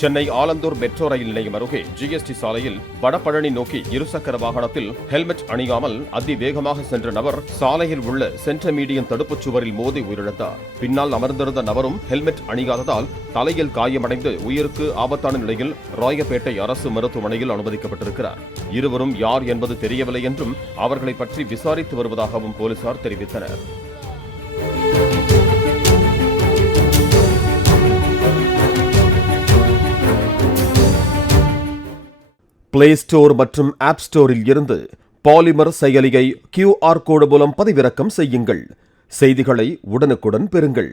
Chennai Alandur metro rail நிலையம் அருகே GST சாலையில் வடபழனி நோக்கி இருசக்கர வாகனத்தில் ஹெல்மெட் அணியாமல் அதிவேகமாக சென்ற நபர் சாலையில் உள்ள சென்டர்மீடியன் தடுப்புச் சுவரில் மோதி உயிரிழந்தார். பின்னால் அமர்ந்திருந்த நபரும் ஹெல்மெட் அணியாததால் தலையில் காயமடைந்து உயிருக்கு ஆபத்தான நிலையில் ராயப்பேட்டை அரசு மருத்துவமனையில் அனுமதிக்கப்பட்டிருக்கிறார். இருவரும் யார் என்பது தெரியவில்லை என்றும் அவர்களை பற்றி விசாரித்து வருவதாகவும் போலீசார் தெரிவித்தனர். பிளே ஸ்டோர் மற்றும் ஆப் ஸ்டோரில் இருந்து பாலிமர் செயலியை QR கோடு மூலம் பதிவிறக்கம் செய்யுங்கள். செய்திகளை உடனுக்குடன் பெறுங்கள்.